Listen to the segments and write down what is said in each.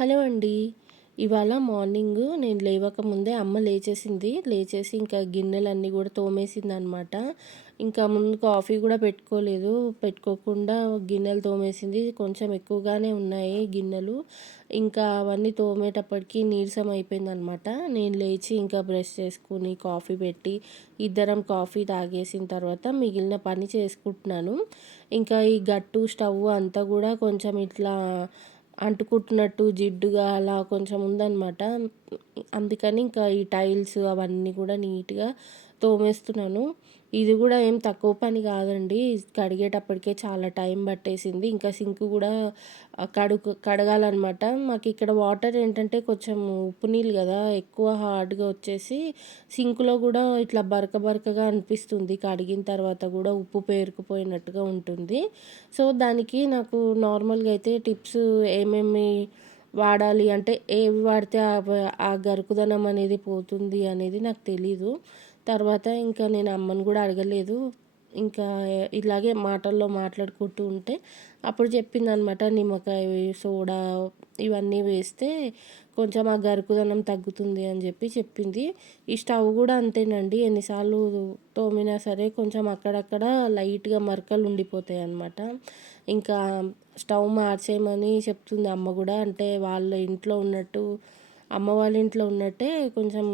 Hello అండి. ఇవాళ morning నేను లేవక ముందే అమ్మ లేచేసింది. లేచేసి ఇంకా గిన్నెలన్నీ కూడా తోమేసింది అనమాట ఇంకా ముందు కాఫీ కూడా పెట్టుకోలేదు. పెట్టుకోకుండా గిన్నెలు తోమేసింది. కొంచెం ఎక్కువగానే ఉన్నాయి గిన్నెలు. ఇంకా అవన్నీ తోమేటప్పటికి నీరసం అయిపోయింది అనమాట నేను లేచి ఇంకా బ్రష్ చేసుకుని కాఫీ పెట్టి ఇద్దరం కాఫీ తాగేసిన తర్వాత మిగిలిన పని చేసుకుంటున్నాను. ఇంకా ఈ గట్టు స్టవ్ అంతా కూడా కొంచెం ఇట్లా అంటుకుంటున్నట్టు జిడ్డుగా అలా కొంచెం ఉందన్నమాట. అందుకని ఇంకా ఈ టైల్స్ అవన్నీ కూడా నీట్గా తోమేస్తున్నాను. ఇది కూడా ఏం తక్కువ పని కాదండి. కడిగేటప్పటికే చాలా టైం పట్టేసింది. ఇంకా సింక్ కూడా కడుగు కడగాలన్నమాట. మాకు ఇక్కడ వాటర్ ఏంటంటే కొంచెం ఉప్పు నీళ్ళు కదా ఎక్కువ హార్డ్గా వచ్చేసి సింక్లో కూడా ఇట్లా బరక బరకగా అనిపిస్తుంది. కడిగిన తర్వాత కూడా ఉప్పు పేరుకుపోయినట్టుగా ఉంటుంది. సో దానికి నాకు నార్మల్గా అయితే టిప్స్ ఏమేమి వాడాలి అంటే ఏవి వాడితే ఆ గరుకుదనం అనేది పోతుంది అనేది నాకు తెలీదు. తర్వాత ఇంకా నేను అమ్మని కూడా అడగలేదు. ఇంకా ఇలాగే మాటల్లో మాట్లాడుకుంటూ ఉంటే అప్పుడు చెప్పింది అనమాట నిమ్మకాయ సోడా ఇవన్నీ వేస్తే కొంచెం ఆ గరుకుదనం తగ్గుతుంది అని చెప్పి చెప్పింది. ఈ స్టవ్ కూడా అంతేనండి ఎన్నిసార్లు తోమినా సరే కొంచెం అక్కడక్కడ లైట్గా మరకలు ఉండిపోతాయి అన్నమాట ఇంకా స్టవ్ మార్చేయమని చెప్తుంది అమ్మ కూడా అంటే వాళ్ళ ఇంట్లో ఉన్నట్టు అమ్మ వాళ్ళ ఇంట్లో ఉన్నట్టే కొంచెం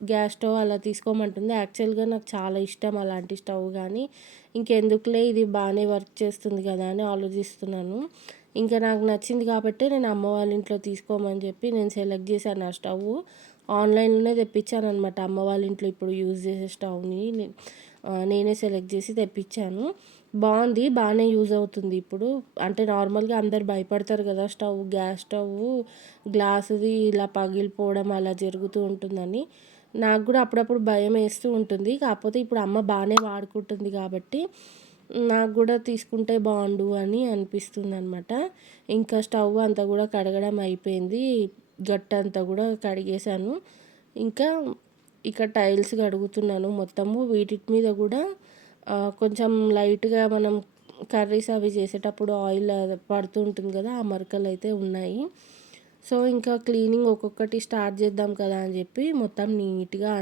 గ్యాస్ స్టవ్ అలా తీసుకోమంటుంది. యాక్చువల్గా నాకు చాలా ఇష్టం అలాంటి స్టవ్ కానీ ఇంకెందుకులే ఇది బాగానే వర్క్ చేస్తుంది కదా అని ఆలోచిస్తున్నాను. ఇంకా నాకు నచ్చింది కాబట్టి నేను అమ్మ వాళ్ళ ఇంట్లో తీసుకోమని చెప్పి నేను సెలెక్ట్ చేశాను ఆ స్టవ్ ఆన్లైన్లోనే తెప్పించాను అనమాట అమ్మ వాళ్ళ ఇంట్లో ఇప్పుడు యూజ్ చేసే స్టవ్ని నేనే సెలెక్ట్ చేసి తెప్పించాను. బాగుంది బాగానే యూజ్ అవుతుంది ఇప్పుడు. అంటే నార్మల్గా అందరు భయపడతారు కదా స్టవ్ గ్యాస్ స్టవ్ గ్లాసుది ఇలా పగిలిపోవడం అలా జరుగుతూ ఉంటుందని. నాకు కూడా అప్పుడప్పుడు భయం వేస్తూ ఉంటుంది. కాకపోతే ఇప్పుడు అమ్మ బాగానే వాడుకుంటుంది కాబట్టి నాకు కూడా తీసుకుంటే బాగుండు అని అనిపిస్తుంది అనమాట ఇంకా స్టవ్ అంతా కూడా కడగడం అయిపోయింది. గట్టంతా కూడా కడిగేశాను. ఇంకా ఇక్కడ టైల్స్ కడుగుతున్నాను మొత్తము. వీటి మీద కూడా కొంచెం లైట్గా మనం కర్రీస్ అవి చేసేటప్పుడు ఆయిల్ పడుతుంటుంది కదా ఆ మరకలు అయితే ఉన్నాయి. సో ఇంకా క్లీనింగ్ ఒక్కొక్కటి స్టార్ట్ చేద్దాం కదా అని చెప్పి మొత్తం నీట్గా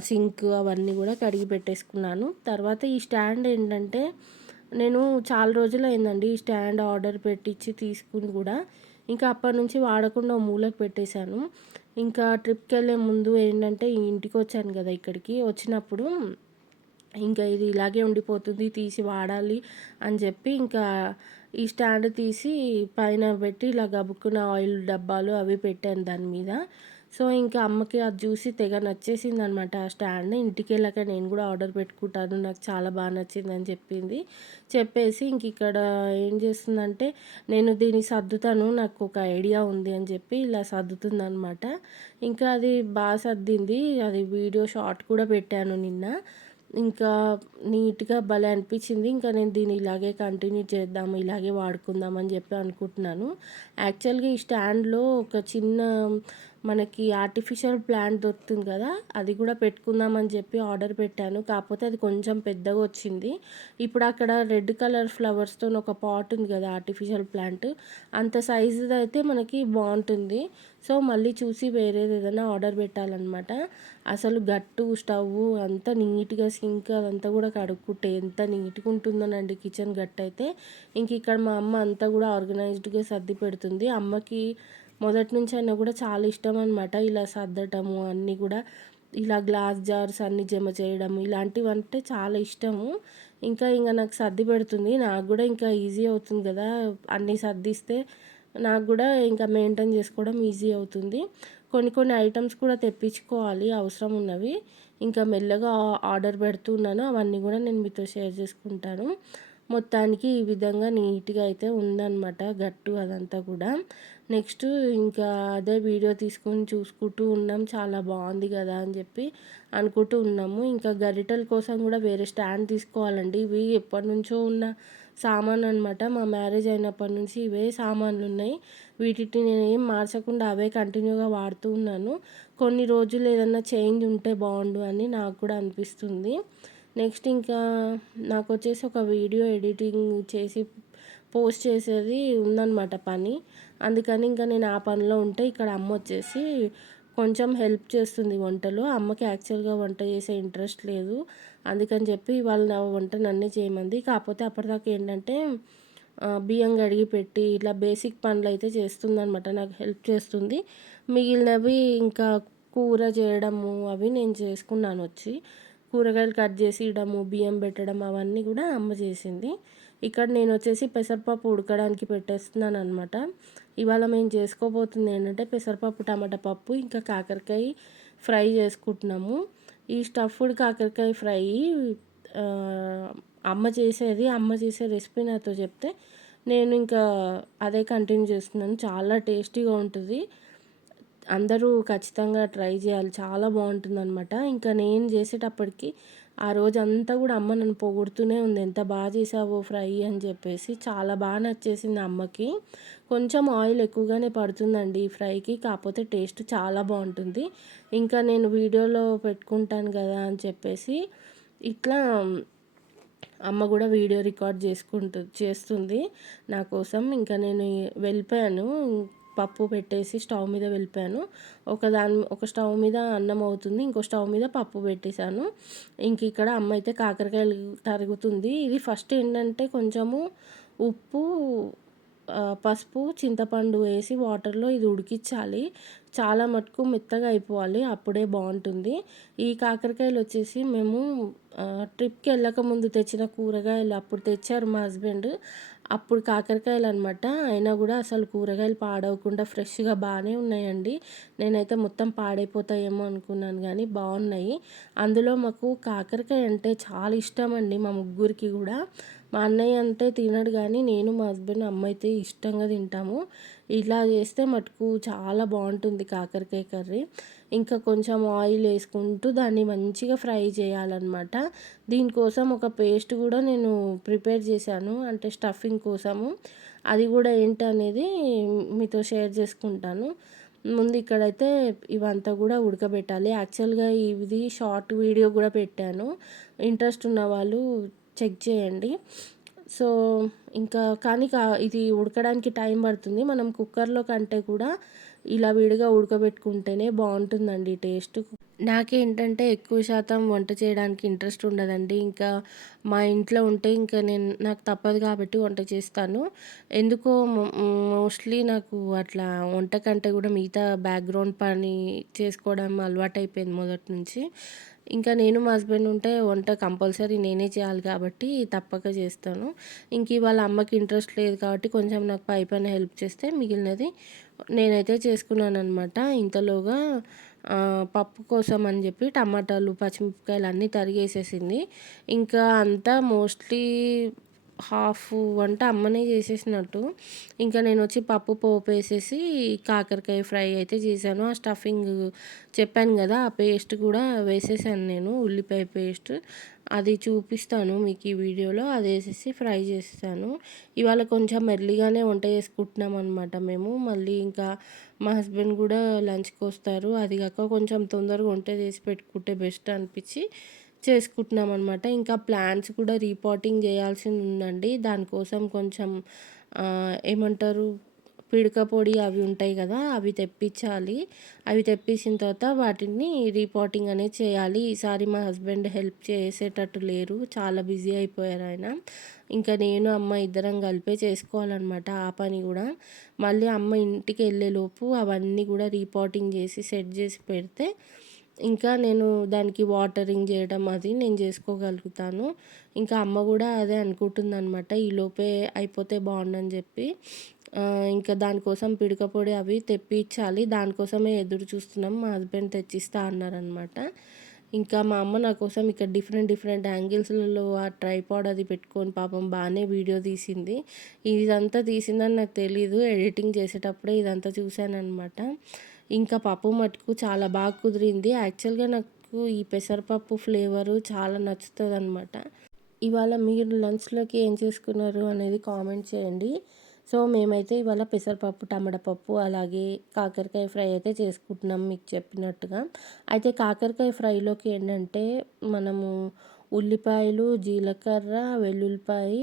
సింక్ అవన్నీ కూడా కడిగి పెట్టేసుకున్నాను. తర్వాత ఈ స్టాండ్ ఏంటంటే నేను చాలా రోజులు అయిందండి ఈ స్టాండ్ ఆర్డర్ పెట్టించి తీసుకుని కూడా. ఇంకా అప్పటి నుంచి వాడకుండా మూలకు పెట్టేశాను. ఇంకా ట్రిప్కి వెళ్ళే ముందు ఏంటంటే ఇంటికి వచ్చాను కదా ఇక్కడికి వచ్చినప్పుడు ఇంకా ఇది ఇలాగే ఉండిపోతుంది తీసి వాడాలి అని చెప్పి ఇంకా ఈ స్టాండ్ తీసి పైన పెట్టి ఇలా గబుక్కున ఆయిల్ డబ్బాలు అవి పెట్టాను దాని మీద. సో ఇంకా అమ్మకి అది చూసి తెగ నచ్చేసింది అనమాట ఆ స్టాండ్. ఇంటికి వెళ్ళాక నేను కూడా ఆర్డర్ పెట్టుకుంటాను నాకు చాలా బాగా నచ్చింది అని చెప్పింది. చెప్పేసి ఇంక ఇక్కడ ఏం చేస్తుందంటే నేను దీన్ని సర్దుతాను నాకు ఒక ఐడియా ఉంది అని చెప్పి ఇలా సర్దుతుంది అనమాట ఇంకా అది బాగా సర్దింది. అది వీడియో షార్ట్ కూడా పెట్టాను నిన్న. ఇంకా నీట్గా భలే అనిపించింది. ఇంకా నేను దీన్ని ఇలాగే కంటిన్యూ చేద్దాం ఇలాగే వాడుకుందాం అని చెప్పి అనుకుంటున్నాను. యాక్చువల్గా ఈ స్టాండ్లో ఒక చిన్న మనకి ఆర్టిఫిషియల్ ప్లాంట్ దొరుకుతుంది కదా అది కూడా పెట్టుకుందామని చెప్పి ఆర్డర్ పెట్టాను. కాకపోతే అది కొంచెం పెద్దగా వచ్చింది. ఇప్పుడు అక్కడ రెడ్ కలర్ ఫ్లవర్స్తో ఒక పాట్ ఉంది కదా ఆర్టిఫిషియల్ ప్లాంట్ అంత సైజు అయితే మనకి బాగుంటుంది. సో మళ్ళీ చూసి వేరేది ఏదైనా ఆర్డర్ పెట్టాలన్నమాట. అసలు గట్టు స్టవ్ అంతా నీట్గా సింక్ అదంతా కూడా కడుక్కుంటే ఎంత నీట్గా ఉంటుందోనండి కిచెన్ గట్టు అయితే ఇంక ఇక్కడ మా అమ్మ అంతా కూడా ఆర్గనైజ్డ్గా సర్ది పెడుతుంది. అమ్మకి మొదటి నుంచి అయినా కూడా చాలా ఇష్టం అనమాట ఇలా సర్దటము అన్నీ కూడా ఇలా గ్లాస్ జార్స్ అన్ని జమ చేయడం ఇలాంటివి అంటే చాలా ఇష్టము. ఇంకా ఇంకా నాకు సర్ది పెడుతుంది. నాకు కూడా ఇంకా ఈజీ అవుతుంది కదా. అన్నీ సర్దిస్తే నాకు కూడా ఇంకా మెయింటైన్ చేసుకోవడం ఈజీ అవుతుంది. కొన్ని కొన్ని ఐటమ్స్ కూడా తెప్పించుకోవాలి అవసరం ఉన్నవి. ఇంకా మెల్లగా ఆర్డర్ పెడుతున్నాను అవన్నీ కూడా నేను మీతో షేర్ చేసుకుంటాను. మొత్తానికి ఈ విధంగా నీట్గా అయితే ఉందన్నమాట. గట్టు అదంతా కూడా. నెక్స్ట్ ఇంకా అదే వీడియో తీసుకొని చూసుకుంటూ ఉన్నాం. చాలా బాగుంది కదా అని చెప్పి అనుకుంటూ ఉన్నాము. ఇంకా గరిటెల కోసం కూడా వేరే స్టాండ్ తీసుకోవాలండి. ఇవి ఎప్పటి నుంచో ఉన్న సామాన్ అనమాట మా మ్యారేజ్ అయినప్పటి నుంచి ఇవే సామాన్లు ఉన్నాయి. వీటిని నేను ఏం మార్చకుండా అవే కంటిన్యూగా వాడుతూ ఉన్నాను. కొన్ని రోజులు ఏదన్నా చేంజ్ ఉంటే బాగుండు అని నాకు కూడా అనిపిస్తుంది. నెక్స్ట్ ఇంకా నాకు వచ్చేసి ఒక వీడియో ఎడిటింగ్ చేసి పోస్ట్ చేసేది ఉందన్నమాట పని. అందుకని ఇంకా నేను ఆ పనిలో ఉంటే ఇక్కడ అమ్మ వచ్చేసి కొంచెం హెల్ప్ చేస్తుంది వంటలో. అమ్మకి యాక్చువల్గా వంట చేసే ఇంట్రెస్ట్ లేదు. అందుకని చెప్పి వాళ్ళ వంట నన్నే చేయమంది. కాకపోతే అప్పటిదాకా ఏంటంటే బియ్యం కడిగి పెట్టి ఇట్లా బేసిక్ పనులు అయితే చేస్తుందనమాట నాకు హెల్ప్ చేస్తుంది. మిగిలినవి ఇంకా కూర చేయడము అవి నేను చేసుకున్నాను వచ్చి. కూరగాయలు కట్ చేసి ఇవ్వడము బియ్యం పెట్టడం అవన్నీ కూడా అమ్మ చేసింది. ఇక్కడ నేను వచ్చేసి పెసరపప్పు ఉడకడానికి పెట్టేస్తున్నాను అనమాట ఇవాళ మేము చేసుకోబోతుంది ఏంటంటే పెసరపప్పు టమాటా పప్పు ఇంకా కాకరకాయ ఫ్రై చేసుకుంటున్నాము. ఈ స్టఫ్డ్ కాకరకాయ ఫ్రై అమ్మ చేసేది అమ్మ చేసే రెసిపీ నాతో చెప్తే నేను ఇంకా అదే కంటిన్యూ చేస్తున్నాను. చాలా టేస్టీగా ఉంటుంది. అందరూ ఖచ్చితంగా ట్రై చేయాలి. చాలా బాగుంటుంది అనమాట ఇంకా నేను చేసేటప్పటికి ఆ రోజు అంతా కూడా అమ్మ నన్ను పొగుడుతూనే ఉంది ఎంత బాగా చేసావో ఫ్రై అని చెప్పేసి. చాలా బాగా నచ్చేసింది అమ్మకి. కొంచెం ఆయిల్ ఎక్కువగానే పడుతుందండి ఈ ఫ్రైకి కాకపోతే టేస్ట్ చాలా బాగుంటుంది. ఇంకా నేను వీడియోలో పెట్టుకుంటాను కదా అని చెప్పేసి ఇట్లా అమ్మ కూడా వీడియో రికార్డ్ చేసుకుంటు చేస్తుంది. నా కోసం ఇంకా నేను వెళ్ళిపోయాను. పప్పు పెట్టేసి స్టవ్ మీద వెళ్ళిపోయాను ఒక దాని ఒక స్టవ్ మీద అన్నం అవుతుంది ఇంకో స్టవ్ మీద పప్పు పెట్టేశాను. ఇంక ఇక్కడ అమ్మ అయితే కాకరకాయలు తరుగుతుంది. ఇది ఫస్ట్ ఏంటంటే కొంచెము ఉప్పు పసుపు చింతపండు వేసి వాటర్లో ఇది ఉడికించాలి. చాలా మటుకు మెత్తగా అయిపోవాలి అప్పుడే బాగుంటుంది. ఈ కాకరకాయలు వచ్చేసి మేము ట్రిప్కి వెళ్ళక ముందు తెచ్చిన కూరగాయలు అప్పుడు తెచ్చారు మా హస్బెండ్. అప్పుడు కాకరకాయలు అనమాట అయినా కూడా అసలు కూరగాయలు పాడవకుండా ఫ్రెష్గా బాగానే ఉన్నాయండి. నేనైతే మొత్తం పాడైపోతాయేమో అనుకున్నాను కానీ బాగున్నాయి అందులో మాకు కాకరకాయ అంటే చాలా ఇష్టం అండి మా ముగ్గురికి కూడా. మా అన్నయ్య అంటే తినడు కానీ నేను మా హస్బెండ్ అమ్మ అయితే ఇష్టంగా తింటాము. ఇలా చేస్తే మటుకు చాలా బాగుంటుంది కాకరకాయ కర్రీ. ఇంకా కొంచెం ఆయిల్ వేసుకుంటూ దాన్ని మంచిగా ఫ్రై చేయాలన్నమాట. దీనికోసం ఒక పేస్ట్ కూడా నేను ప్రిపేర్ చేశాను అంటే స్టఫింగ్ కోసము. అది కూడా ఏంటనేది మీతో షేర్ చేసుకుంటాను. ముందు ఇక్కడైతే ఇవంతా కూడా ఉడకబెట్టాలి. యాక్చువల్గా ఇది షార్ట్ వీడియో కూడా పెట్టాను. ఇంట్రెస్ట్ ఉన్న వాళ్ళు చెక్ చేయండి. సో ఇంకా కానీ కా ఇది ఉడకడానికి టైం పడుతుంది. మనం కుక్కర్లో కంటే కూడా ఇలా విడిగా ఉడకబెట్టుకుంటేనే బాగుంటుందండి టేస్ట్. నాకేంటంటే ఎక్కువ శాతం వంట చేయడానికి ఇంట్రెస్ట్ ఉండదండి. ఇంకా మా ఇంట్లో ఉంటే ఇంకా నేను నాకు తప్పదు కాబట్టి వంట చేస్తాను. ఎందుకో మోస్ట్లీ నాకు అట్లా వంట కంటే కూడా మిగతా బ్యాక్గ్రౌండ్ పని చేసుకోవడం అలవాటు అయిపోయింది మొదటి నుంచి. ఇంకా నేను మా హస్బెండ్ ఉంటే వంట కంపల్సరీ నేనే చేయాలి కాబట్టి తప్పక చేస్తాను. ఇంక ఇవాళ అమ్మకి ఇంట్రెస్ట్ లేదు కాబట్టి కొంచెం నాకు పై పైన హెల్ప్ చేస్తే మిగిలినది నేనైతే చేసుకున్నాను అనమాట ఇంతలోగా పప్పు కోసం అని చెప్పి టమాటాలు పచ్చిమిరపకాయలు అన్నీ తరిగేసేసింది. ఇంకా అంతా మోస్ట్లీ హాఫ్ వంట అమ్మనే చేసేసినట్టు. ఇంకా నేను వచ్చి పప్పు పోపు వేసేసి కాకరకాయ ఫ్రై అయితే చేశాను. ఆ స్టఫింగ్ చెప్పాను కదా ఆ పేస్ట్ కూడా వేసేసాను నేను ఉల్లిపాయ పేస్ట్. అది చూపిస్తాను మీకు ఈ వీడియోలో. అది వేసేసి ఫ్రై చేస్తాను. ఇవాళ కొంచెం ఎర్లీగానే వంట చేసుకుంటున్నాం అనమాట మేము. మళ్ళీ ఇంకా మా హస్బెండ్ కూడా లంచ్కి వస్తారు. అది కాక కొంచెం తొందరగా వంట చేసి పెట్టుకుంటే బెస్ట్ అనిపించి చేసుకుంటున్నాం అనమాట ఇంకా ప్లాంట్స్ కూడా రీపాటింగ్ చేయాల్సి ఉందండి. దానికోసం కొంచెం ఏమంటారు పిడక పొడి అవి ఉంటాయి కదా అవి తెప్పించాలి. అవి తెప్పించిన తర్వాత వాటిని రీపాటింగ్ అనేది చేయాలి. ఈసారి మా హస్బెండ్ హెల్ప్ చేసేటట్టు లేరు. చాలా బిజీ అయిపోయారు ఆయన. ఇంకా నేను అమ్మ ఇద్దరం కలిపే చేసుకోవాలన్నమాట ఆ పని కూడా. మళ్ళీ అమ్మ ఇంటికి వెళ్ళేలోపు అవన్నీ కూడా రీపాటింగ్ చేసి సెట్ చేసి పెడితే ఇంకా నేను దానికి వాటరింగ్ చేయడం అది నేను చేసుకోగలుగుతాను. ఇంకా అమ్మ కూడా అదే అనుకుంటుందన్నమాట. ఈలోపే అయిపోతే బాగుండని చెప్పి. ఇంకా దానికోసం పిడక పొడి అవి తెప్పించాలి దానికోసమే ఎదురు చూస్తున్నాం. మా హస్బెండ్ తెచ్చిస్తా అన్నారనమాట ఇంకా మా అమ్మ నా కోసం ఇక్కడ డిఫరెంట్ డిఫరెంట్ యాంగిల్స్లలో ఆ ట్రైపాడ్ అది పెట్టుకొని పాపం బాగానే వీడియో తీసింది. ఇదంతా తీసిందని నాకు తెలీదు. ఎడిటింగ్ చేసేటప్పుడే ఇదంతా చూశానమాట అనమాట ఇంకా పప్పు మటుకు చాలా బాగా కుదిరింది. యాక్చువల్గా నాకు ఈ పెసరపప్పు ఫ్లేవరు చాలా నచ్చుతుంది అనమాట ఇవాళ మీరు లంచ్లోకి ఏం చేసుకున్నారు అనేది కామెంట్ చేయండి. సో మేమైతే ఇవాళ పెసరపప్పు టమాటా పప్పు అలాగే కాకరకాయ ఫ్రై అయితే చేసుకుంటున్నాం మీకు చెప్పినట్టుగా. అయితే కాకరకాయ ఫ్రైలోకి ఏంటంటే మనము ఉల్లిపాయలు జీలకర్ర వెల్లుల్లిపాయ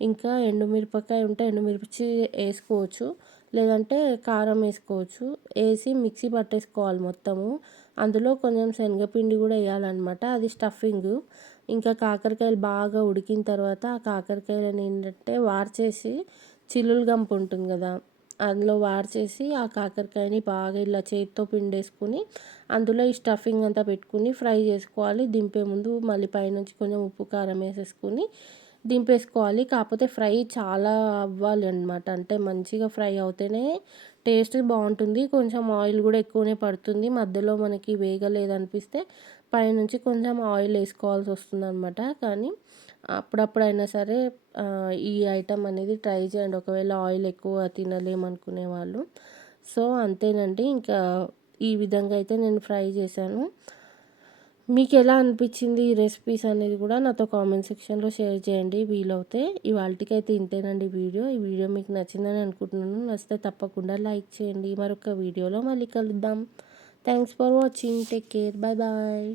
ఇంకా ఎండుమిరపకాయ ఉంటే ఎండుమిర్చి వేసుకోవచ్చు. లేదంటే కారం వేసుకోవచ్చు. వేసి మిక్సీ పట్టేసుకోవాలి మొత్తము. అందులో కొంచెం శనగపిండి కూడా వేయాలన్నమాట. అది స్టఫింగ్ ఇంకా కాకరకాయలు బాగా ఉడికిన తర్వాత ఆ కాకరకాయలను ఏంటంటే వార్చేసి చిల్లులు గంపు ఉంటుంది కదా అందులో వార్చేసి ఆ కాకరకాయని బాగా ఇలా చేతితో పిండేసుకుని అందులో ఈ స్టఫింగ్ అంతా పెట్టుకుని ఫ్రై చేసుకోవాలి. దింపే ముందు మళ్ళీ పైనుంచి కొంచెం ఉప్పు కారం వేసేసుకుని దింపేసుకోవాలి. కాకపోతే ఫ్రై చాలా అవ్వాలి అనమాట అంటే మంచిగా ఫ్రై అవుతేనే టేస్ట్ బాగుంటుంది. కొంచెం ఆయిల్ కూడా ఎక్కువనే పడుతుంది. మధ్యలో మనకి వేగలేదనిపిస్తే పైనుంచి కొంచెం ఆయిల్ వేసుకోవాల్సి వస్తుంది అనమాట కానీ అప్పుడప్పుడైనా సరే ఈ ఐటమ్ అనేది ట్రై చేయండి. ఒకవేళ ఆయిల్ ఎక్కువ తినలేమనుకునే వాళ్ళు. సో అంతేనండి. ఇంకా ఈ విధంగా అయితే నేను ఫ్రై చేశాను. మీకు ఎలా అనిపించింది ఈ రెసిపీస్ అనేది కూడా నాతో కామెంట్ సెక్షన్లో షేర్ చేయండి. వీలవుతే ఇవాళకి అయితే ఇంతేనండి వీడియో. ఈ వీడియో మీకు నచ్చిందని అనుకుంటున్నాను. నచ్చితే తప్పకుండా లైక్ చేయండి. మరొక వీడియోలో మళ్ళీ కలుద్దాం. Thanks for watching take care bye bye